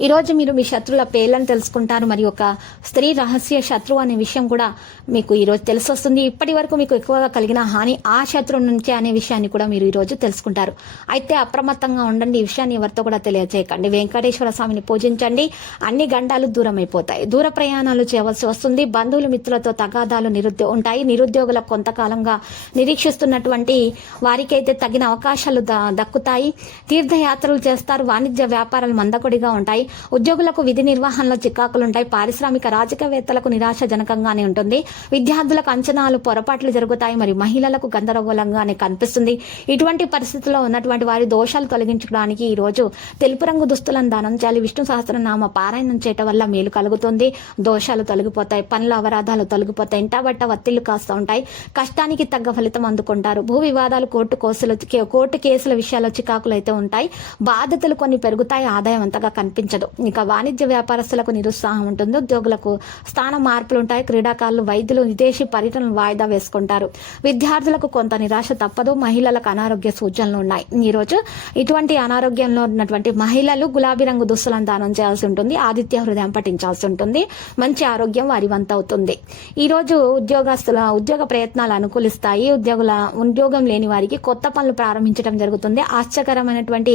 ఈరోజు మీరు మీ శత్రుల పేర్లను తెలుసుకుంటారు మరి ఒక స్త్రీ రహస్య శత్రువు అనే విషయం కూడా మీకు ఈరోజు తెలిసి తెలిసొస్తుంది. ఇప్పటి వరకు మీకు ఎక్కువగా కలిగిన హాని ఆ శత్రువు నుంచే అనే విషయాన్ని కూడా మీరు ఈరోజు తెలుసుకుంటారు. అయితే అప్రమత్తంగా ఉండండి ఈ విషయాన్ని ఎవరితో కూడా తెలియజేయకండి. వెంకటేశ్వర స్వామిని పూజించండి. అన్ని గండాలు దూరం అయిపోతాయి దూర ప్రయాణాలు చేయవలసి వస్తుంది. బంధువులు మిత్రులతో తగాదాలు నిరుద్యో ఉంటాయి. నిరుద్యోగులకు కొంతకాలంగా నిరీక్షిస్తున్నటువంటి వారికైతే తగిన అవకాశాలు దక్కుతాయి. తీర్థయాత్రలు చేస్తారు. వాణిజ్య వ్యాపారాలు మందకొడిగా ఉంటాయి. ఉద్యోగులకు విధి నిర్వహణలో చికాకులుంటాయి. పారిశ్రామిక రాజకీయవేత్తలకు నిరాశజనకంగానే ఉంటుంది. విద్యార్థులకు అంచనాలు పొరపాట్లు జరుగుతాయి. మరియు మహిళలకు గందరగోళంగానే కనిపిస్తుంది. ఇటువంటి పరిస్థితుల్లో ఉన్నటువంటి వారి దోషాలు తొలగించుకోవడానికి ఈ రోజు తెలుపు రంగు దుస్తులను దానం చేయాలి. విష్ణు సహస్రనామ పారాయణం చేయటం వల్ల మేలు కలుగుతుంది. దోషాలు తొలగిపోతాయి. పనుల అవరాధాలు తొలగిపోతాయి. ఇంటబట్ట ఒత్తిళ్ళు కాస్త ఉంటాయి. కష్టానికి తగ్గ ఫలితం అందుకుంటారు. భూ వివాదాలు కోర్టు కోసులు కోర్టు కేసుల విషయాల్లో చికాకులు అయితే ఉంటాయి. బాధ్యతలు కొన్ని పెరుగుతాయి. ఆదాయం అంతగా కనిపించదు. ఇంకా వాణిజ్య వ్యాపారస్తులకు నిరుత్సాహం ఉంటుంది ఉద్యోగులకు స్థాన మార్పులు ఉంటాయి క్రీడాకారులు వైద్యులు విదేశీ పర్యటనలు వాయిదా వేసుకుంటారు. విద్యార్థులకు కొంత నిరాశ తప్పదు మహిళలకు అనారోగ్య సూచనలు ఉన్నాయి. ఈరోజు ఇటువంటి అనారోగ్యంలో ఉన్నటువంటి మహిళలు గులాబీ రంగు దుస్తులను దానం చేయాల్సి ఉంటుంది ఆదిత్య హృదయం పఠించాల్సి ఉంటుంది మంచి ఆరోగ్యం వారి వంతవుతుంది ఈరోజు ఉద్యోగస్తుల ఉద్యోగ ప్రయత్నాలు అనుకూలిస్తాయి ఉద్యోగుల ఉద్యోగం లేని వారికి కొత్త పనులు ప్రారంభించడం జరుగుతుంది ఆశ్చర్యకరమైనటువంటి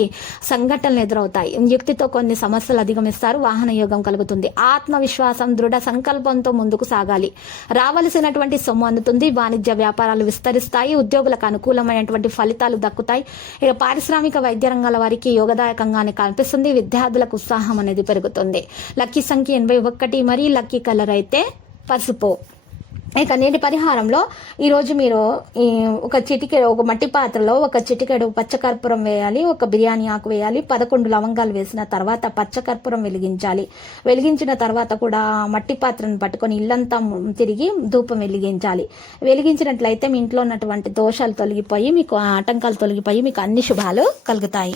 సంఘటనలు ఎదురవుతాయి. యుక్తితో కొన్ని సమస్యలు అధిగమిస్తారు వాహన యోగం కలుగుతుంది. ఆత్మవిశ్వాసం దృఢ సంకల్పంతో ముందుకు సాగాలి. రావలసినటువంటి సొమ్ము అందుతుంది వాణిజ్య వ్యాపారాలు విస్తరిస్తాయి ఉద్యోగులకు అనుకూలమైనటువంటి ఫలితాలు దక్కుతాయి. ఇక పారిశ్రామిక వైద్య రంగాల వారికి యోగదాయకంగానే కనిపిస్తుంది విద్యార్థులకు ఉత్సాహం అనేది పెరుగుతుంది. లక్కీ సంఖ్య ఎనభై ఒకటి మరియు లక్కీ కలర్ అయితే పసుపు. ఇక నేటి పరిహారంలో ఈరోజు మీరు ఈ ఒక చిటికెడు ఒక మట్టి పాత్రలో ఒక చిటికెడు పచ్చకర్పూరం వేయాలి ఒక బిర్యానీ ఆకు వేయాలి పదకొండు లవంగాలు వేసిన తర్వాత పచ్చకర్పూరం వెలిగించాలి. వెలిగించిన తర్వాత కూడా మట్టి పాత్రను పట్టుకొని ఇల్లంతా తిరిగి ధూపం వెలిగించాలి. వెలిగించినట్లయితే మీ ఇంట్లో ఉన్నటువంటి దోషాలు తొలగిపోయి మీకు ఆటంకాలు తొలగిపోయి మీకు అన్ని శుభాలు కలుగుతాయి.